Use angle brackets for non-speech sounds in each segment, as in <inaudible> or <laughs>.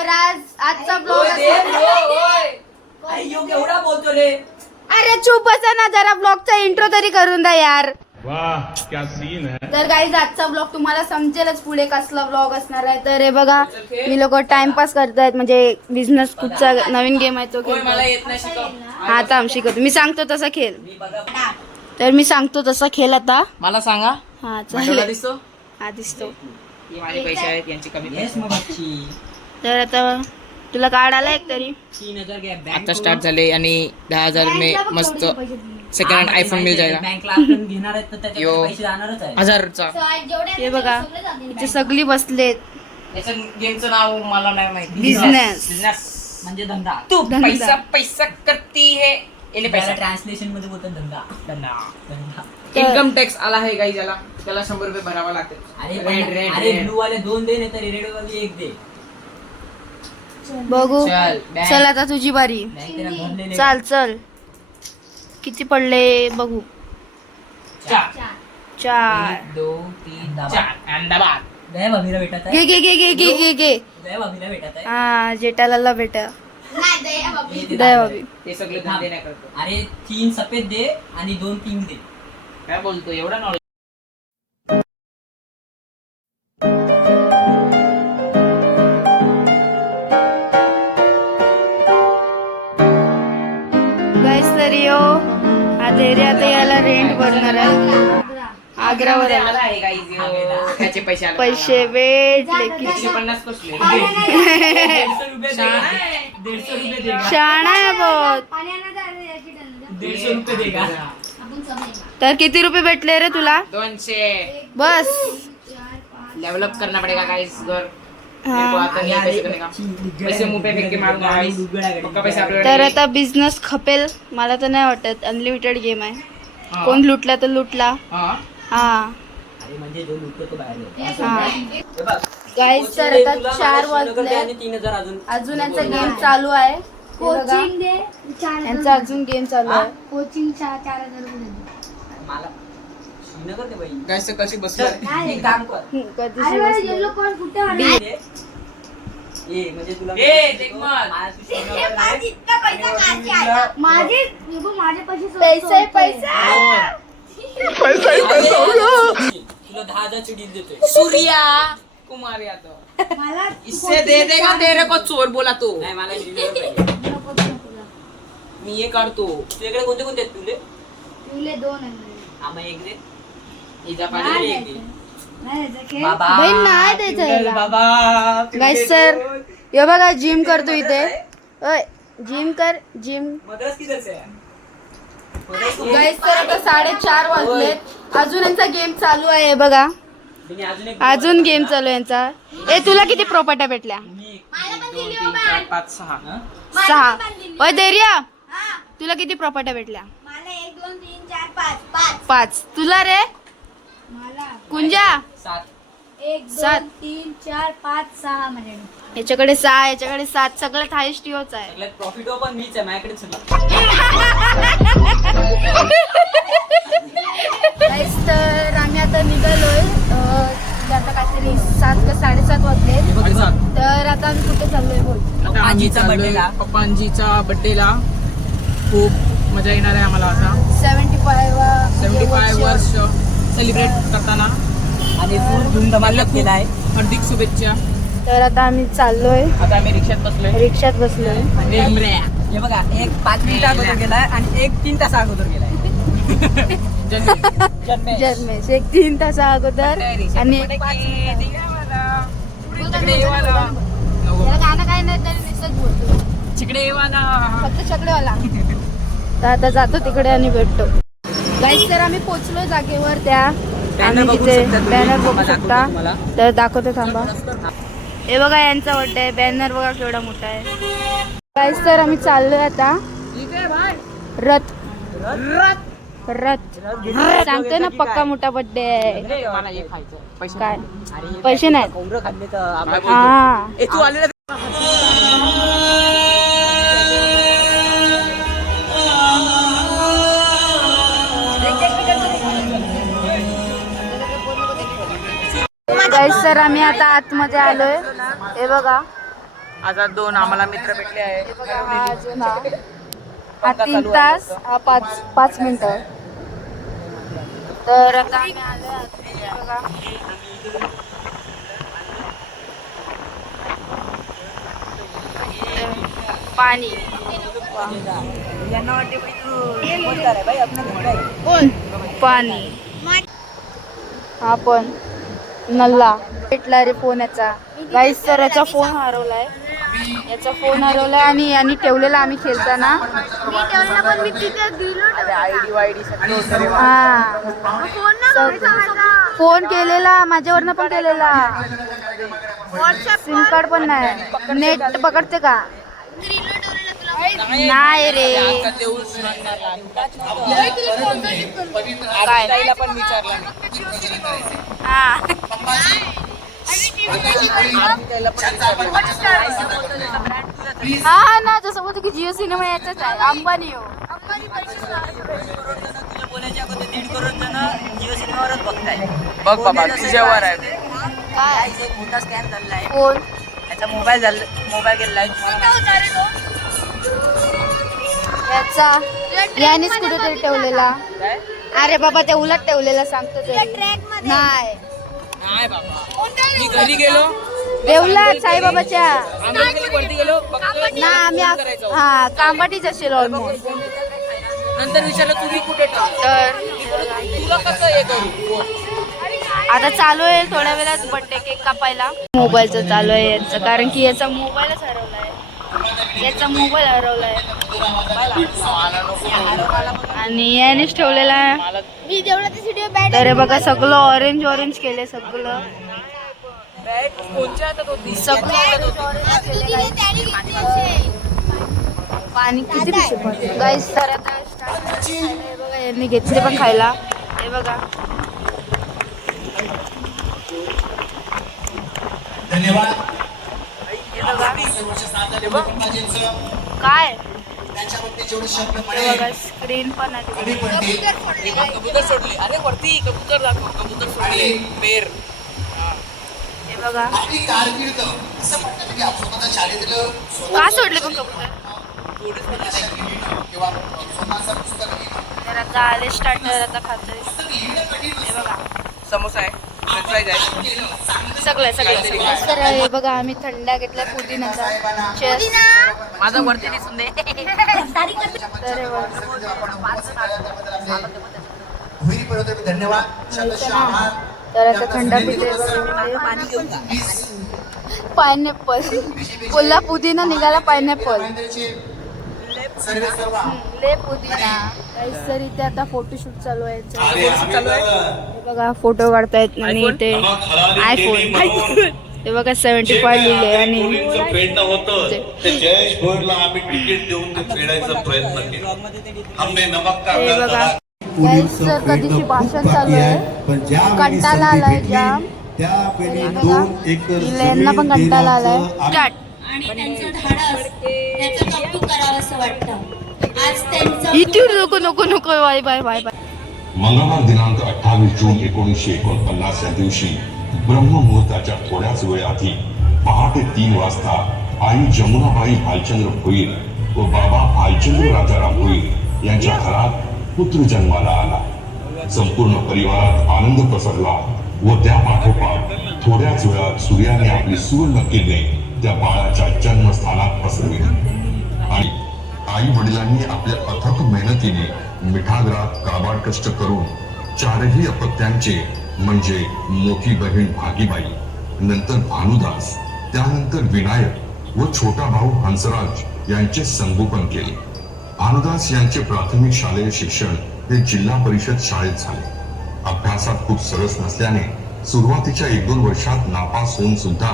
तर आज आजचा ब्लॉग एवढा बोलतो रे. अरे चुप बसा ना जरा ब्लॉगचा इंट्रो तरी करून द्या यार. वाह क्या सीन है? तर गाईज आजचा ब्लॉग तुम्हाला समजेलच पुढे कसला ब्लॉग असणार आहे. तर हे बघा मी लोक टाइमपास करतायत म्हणजे बिझनेस कुठचा नवीन गेम आहे तो खेळ येत नाही शिकव. हा थांब शिकवतो. मी सांगतो तसा खेळ. मी बघा. तर मी सांगतो तसा खेळ आता. मला सांगा. हा चालेल. दिसतो? हा दिसतो. हे माझे पैसे आहेत यांचे कमी तर आता तुला कार्ड आला एक तरी. आता स्टार्ट झाले आणि दहा हजार मे मस्त सेकंड हँड आयफोन मिल जाएगा बँकला आपण घेणार आहेत तर त्याच्याकडे यो. पैसे जाणारच आहे हजारचा. हे बघा इथे सगळी बसलेत. याच्या गेमचं नाव मला नाही माहिती. बिझनेस बिझनेस म्हणजे धंदा. तू धंदा. पैसा पैसा करती है. त्याला पैसा. ट्रान्सलेशनमध्ये बोलतात धंदा. धंदा. धंदा. इन्कम टॅक्स आला आहे काही ज्याला. त्याला शंभर रुपये भरावा लागते. अरे रेड पण- रेड अरे रेड ब्लू वाले दोन दे नाही तर रेड वाले एक दे. बघू. चल आता तुझी बारी. चाल चल. किती पडले बघू. चार. दोन तीन चार. घे घे घे घे घे घे घे. हा जेठालाला बेटा दया बाबी ते सगळे धंदे नाही करतो. अरे तीन सफेद दे आणि दोन पिंक दे. काय बोलतो एवढा पैसे आले पैसे भेटले एकशे किती पन्नास कसले? दीडशे रुपये दे. दीडशे रुपये दे शाणा आहे बहुत दीडशे रुपये दे का? तर किती रुपये भेटले रे तुला? दोनशे. बस. डेव्हलप करना पडेगा गाइस घर. मेरे को आता नहीं है पैसे करने का? पैसे मुंह पे फेंक के मारूंगा गाइस पक्का पैसे आपल्याला तर. आता बिझनेस खपेल. मला तर नाही वाटत. अनलिमिटेड गेम आहे. हा. कोण लुटला तर लुटला. हा. हा. म्हणजे तो बाहेर. हा. हे गाईस तर कोचिंग दे आता चार वाजले. आणि तीन हजार अजून अजून यांचा गेम चालू आहे. हे बघा. यांचा अजून गेम चालू आहे. कोचिंग चार चार हजार रुपये. मला श्रीनगर दे बाई. कशी काम कर. कुठे म्हणजे तुला माझे माझे पैसे पैसा आहे, सोडतोय. पैसा तुला दहा हजारची डील देतोय. सूर्या. कुमार यादव. मला इससे दे देगा तेरे को चोर बोला तो. नाही मला श्रीनगर पाहिजे. नको ते नको ला. मी ये काढतो. तुझ्याकडे कोणते कोणते आहेत तुले? तुले दोन आहे. हा एक दे. इजा नाही पाटील एक द्यायचं. दे. नाही द्यायचं, खेळ. बाबा बाई, नाही द्यायचं तुले याला. बाबा गाईस सर. हे बघा जिम करतो इथे. ओय जिम कर जिम. मद्रास किधर से है? मद्रास को- गाईस तर आता साडेचार वाजलेत. अजून यांचा गेम चालू आहे बघा. अजून गेम चालू आहे यांचा. ए तुला किती प्रॉपर्ट्या भेटल्या? पाच सहा. हा? सहा ओय धैर्य तुला किती प्रॉपर्ट्या भेटल्या? पाच. तुला रे? मला कुंजा? सात. एक सात. तीन चार पाच सहा माझ्याकडे याच्याकडे सहा याच्याकडे सात. सगळं हायस्ट योच आहे. सगळ्यात प्रॉफिट पण मीच आहे. माझ्याकडे <laughs> तर आम्ही आता निघालोय. अं, आता काहीतरी सात का साडेसात वाजले. तर आता आम्ही कुठे चाललोय बोल. आता आम्ही पप्पांजीचा बर्थडेला खूप मजा येणार आहे आम्हाला आता. सेव्हन्टी फाय सेव्हन्टी फाय वर्ष सेलिब्रेट करताना. आणि फुल धूमधमाल केला आहे. हार्दिक शुभेच्छा. तर आता आम्ही चाललोय. आता आम्ही रिक्षात बसलोय. रिक्षात बसलोय. हे बघा एक पाच मिनिट अगोदर गेलाय आणि एक तीन तास अगोदर गेलाय. जन्मेश. एक तीन तासा अगोदर आणि एक गाणं काय नाही. फक्त चकडेवाला तर आता जातो तिकडे आणि भेटतो. गाईस तर आम्ही पोचलो जागेवर त्या. आम्ही तिथे. बॅनर बघू शकता. तर दाखवतो थांबा. हे. बघा यांचा बड्डे आहे. बॅनर बघा केवढा मोठा आहे. गाईस तर आम्ही चाललोय आता. रथ. रथ? सांगते ना पक्का मोठा बड्डे आहे. काय? अरे पैसे नाहीत. हा. तू आलेला तर आम्ही आता आतमध्ये आलोय. हे बघा. आता दोन आम्हाला मित्र भेटले आहे. तीन तास हा पाच पाच मिनिटं. तर आता आम्ही बघा. पाणी. पाणी हा पण. नल्ला. भेटला रे फोन याचा गाईस तर याचा फोन हरवलाय. याचा फोन हरवलाय आणि यांनी ठेवलेला आम्ही खेळताना. हा फोन फोन केलेला माझ्यावरनं पण केलेला. व्हॉट्सअप सिम कार्ड पण नाही. नेट पकडते का? नाही रे. काय हा हा ना जसं बोलतो की जिओ सिनेमा याचाच आहे. अंबानी हो. बघ बाबा तुझ्यावर आहे. काय? एक मोठा स्कॅन झालेला आहे. फोन त्याचा मोबाईल झाला मोबाईल गेलेला आहे. तुम्हाला याचा? यानेच कुठेतरी ठेवलेला. अरे बाबा ते उलट ठेवलेला सांगतो नाही. नाही बाबा. मी घरी गेलो. देवला साईबाबाच्या. वरती गेलो. ना आम्ही करायचं. हा कांबाटीच असेल ऑलमोस्ट नंतर विचारलं तुम्ही कुठे? तर तुला कसं हे करू? आता चालू आहे थोड्या वेळात बर्थडे केक कापायला. मोबाईलचं चालू आहे यांचं कारण की याचा मोबाईलच हरवलाय याचा मोबाईल हरवलाय. आणि यानेच ठेवलेला. आहे मी तेवढा ते व्हिडिओ बॅट तर बघा सगळं ऑरेंज ऑरेंज केले सगळं. पाणी किती पिशे गाईस तर बघा यांनी घेतले पण खायला. हे बघा. हे बघा काय? हे बघा स्क्रीन पण आहे. कबूतर सोडली. अरे वरती कबूतर दाखव कबूतर सोडली. पेर हे. बघा. का सोडले पण कबूतर? तर आता आले स्टार्टर आता खातोय. हे बघा. समोसा आहे. फ्रेंच फ्राईज आहे. सगळं सगळं. सगळं तर हे बघा आम्ही थंडा घेतलाय पुदिनाचा. माझा वरती दिसून दे. तर हे आता थंडा पितोय पायनॅपल बोलला पुदिना निघाला पायनॅपल ले पुदिना. काहीच तरी इथे आता फोटोशूट चालू आहे. चालू आहे. बघा फोटो काढतायत आणि इथे आयफोन <laughs> हे बघा सेव्हन्टी फाय लिहिले आणि ते जयेश भोरला आम्ही तिकीट देऊन ते फेडायचा प्रयत्न केला. हमने नमक का बघा. कधीची भाषण चालू आहे कंटाळा आलाय जाम. यांना पण जमीन कंटाळा आलाय. स्टार्ट आणि त्यांचं धाडस त्याचं कौतुक करावं असं वाटतं. आज त्यांचं इथे नको नको नको. Bye bye bye bye. मंगळवार दिनांक अठ्ठावीस जून एकोणीसशे एकोणपन्नास या दिवशी ब्रह्ममुहूर्ताच्या थोड्याच वेळाआधी पहाटे तीन वाजता आई जमुनाबाई भालचंद्र भोईर व बाबा भालचंद्र राजाराम भोईर यांच्या घरात पुत्र जन्माला आला. संपूर्ण परिवारात आनंद पसरला व त्या पाठोपाठ थोड्याच वेळात सूर्याने आपली सुवर्ण किरणे त्या बाळाच्या जन्मस्थानात पसरविली. आणि आई वडिलांनी आपल्या अथक मेहनतीने मिठागरात काबाड कष्ट करून चारही अपत्यांचे म्हणजे मोठी बहीण भागीबाई नंतर भानुदास त्यानंतर विनायक व छोटा भाऊ हंसराज यांचे संगोपन केले. भानुदास यांचे प्राथमिक शालेय शिक्षण हे जिल्हा परिषद शाळेत झाले. अभ्यासात खूप सरस नसल्याने सुरुवातीच्या एक दोन वर्षात नापास होऊन सुद्धा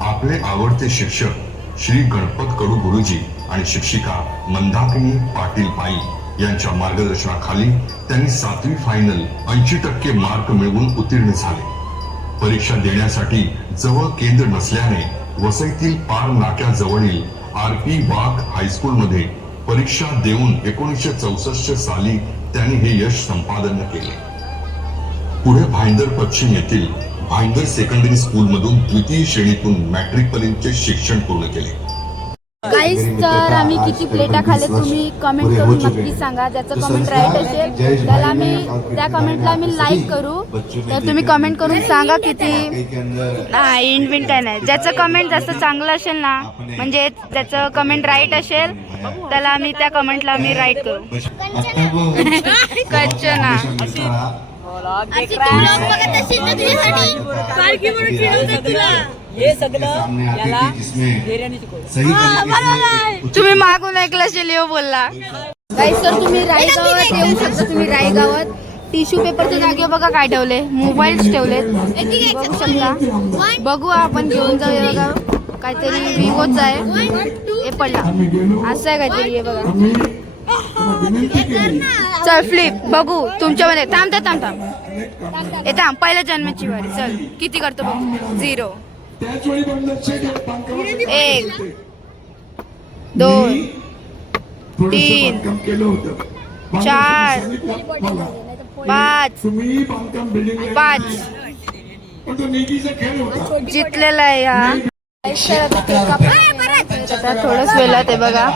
आपले आवडते शिक्षक श्री गणपत कडू गुरुजी आणि शिक्षिका मंदाकिनी पाटील पाई यांच्या मार्गदर्शनाखाली त्यांनी सातवी फायनल ऐंशी टक्के मार्क मिळवून उत्तीर्ण झाले. परीक्षा देण्यासाठी जवळ केंद्र नसल्याने वसईतील पार नाक्याजवळील आर पी वाघ हायस्कूलमध्ये परीक्षा देऊन एकोणीसशे चौसष्ट साली त्यांनी हे यश संपादन केले. पुढे भाईंदर पश्चिम येथील भाईंदर सेकंडरी स्कूल मधून द्वितीय श्रेणीतून मॅट्रिक पर्यंतचे शिक्षण पूर्ण केले. काहीच तर आम्ही किती प्लेटा खाल्ले तुम्ही? कमेंट करून नक्की सांगा. ज्याचं कमेंट राईट असेल त्याला मी त्या कमेंटला आम्ही लाईक करू. तर तुम्ही कमेंट करून सांगा किती नाही इंडविन काय नाही. ज्याचं कमेंट जास्त चांगलं असेल ना म्हणजे ज्याचं कमेंट राईट असेल त्याला आम्ही त्या कमेंटला आम्ही राईट करू. <laughs> कच्चना हे सगळं याला तुम्ही मागून ऐकलं येऊ बोलला. काही सर तुम्ही रायगावात येऊ शकता तुम्ही रायगावात टिश्यू पेपरच्या जागे बघा काय ठेवले. मोबाईल्स ठेवलेत. बघू शकता. बघू आपण घेऊन जाऊया बघा. काहीतरी विवोच आहे. हे पडला. असं आहे काहीतरी हे बघा. चल फ्लिप बघू. तुमच्यामध्ये थांब ते थांब थांब. हे थांब. पहिल्या जन्माची वारी. चल. किती करतो बघ? झिरो एक दोन तीन चार पाच पाच. जितलेला आहे हा. आता थोडंच वेळात आहे बघा.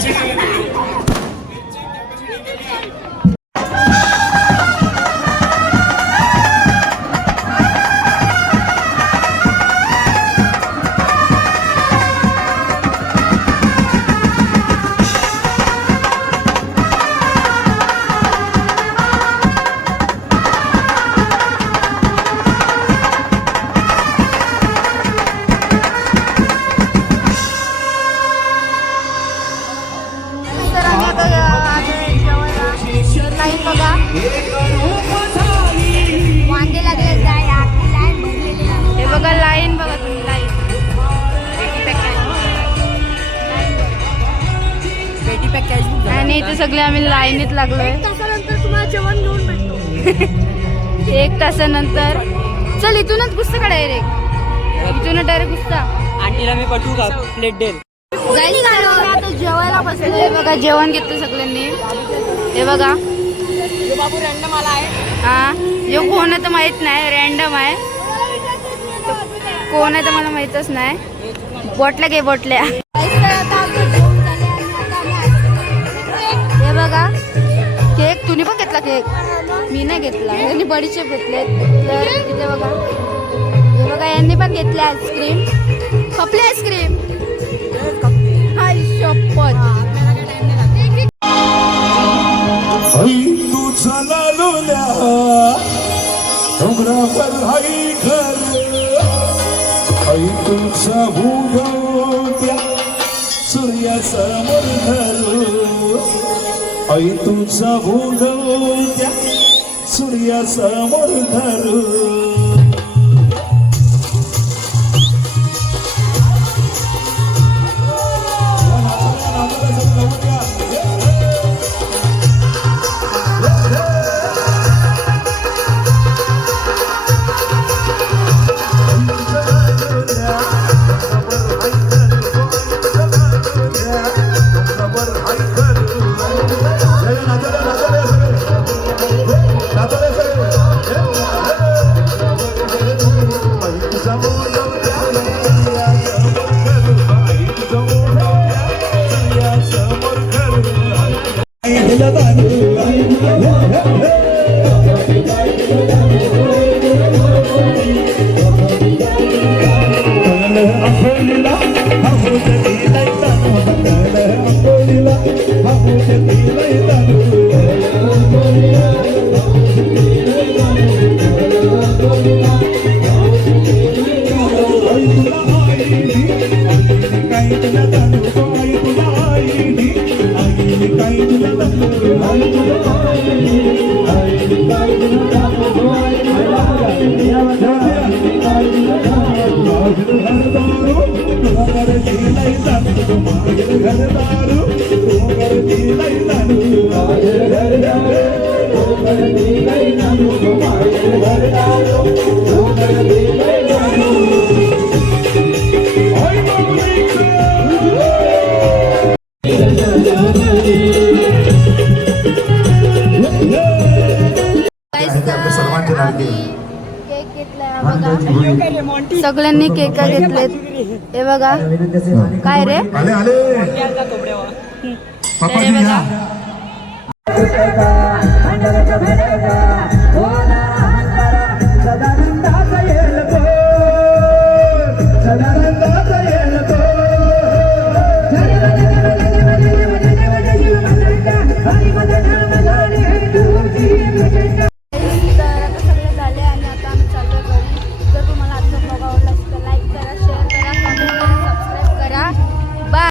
gente. हे बघा लाईन बघा तुम्ही लाईन. पेटी आणि इथे सगळे आम्ही लाईनीत लागलोय. तासानंतर तुम्हाला जेवण घेऊन भेटतो. <laughs> एक तासानंतर. चल इथूनच पुस्तक डायरेक्ट इथूनच डायरेक्ट पुस्तक आंटीला मी पटवू का? प्लेट देईल. जेवायला बसले बघा जेवण घेतो सगळ्यांनी. हे बघा. बाबू रँडम आला आहे. हा? जो कोण आहे तर माहीत नाही रॅन्डम आहे. कोण आहे तर मला माहितच नाही. बोटल्या घे बोटल्या. हे बघा केक तुम्ही पण घेतला केक? मी नाही घेतला. यांनी बडीचे घेतले तर तिथे बघा. हे बघा यांनी पण घेतले आईस्क्रीम. खपली आईस्क्रीम? हाय शपथ. आई डोंगरावर आई घर आई तुमचा भूगोत्या सूर्यासमोर धरू आई तुमचा भूगोत्या सूर्यासमोर धरू घर दारो घर दारो सगळ्यांनी केक घेतलेत. हे बघा. काय रे? बघा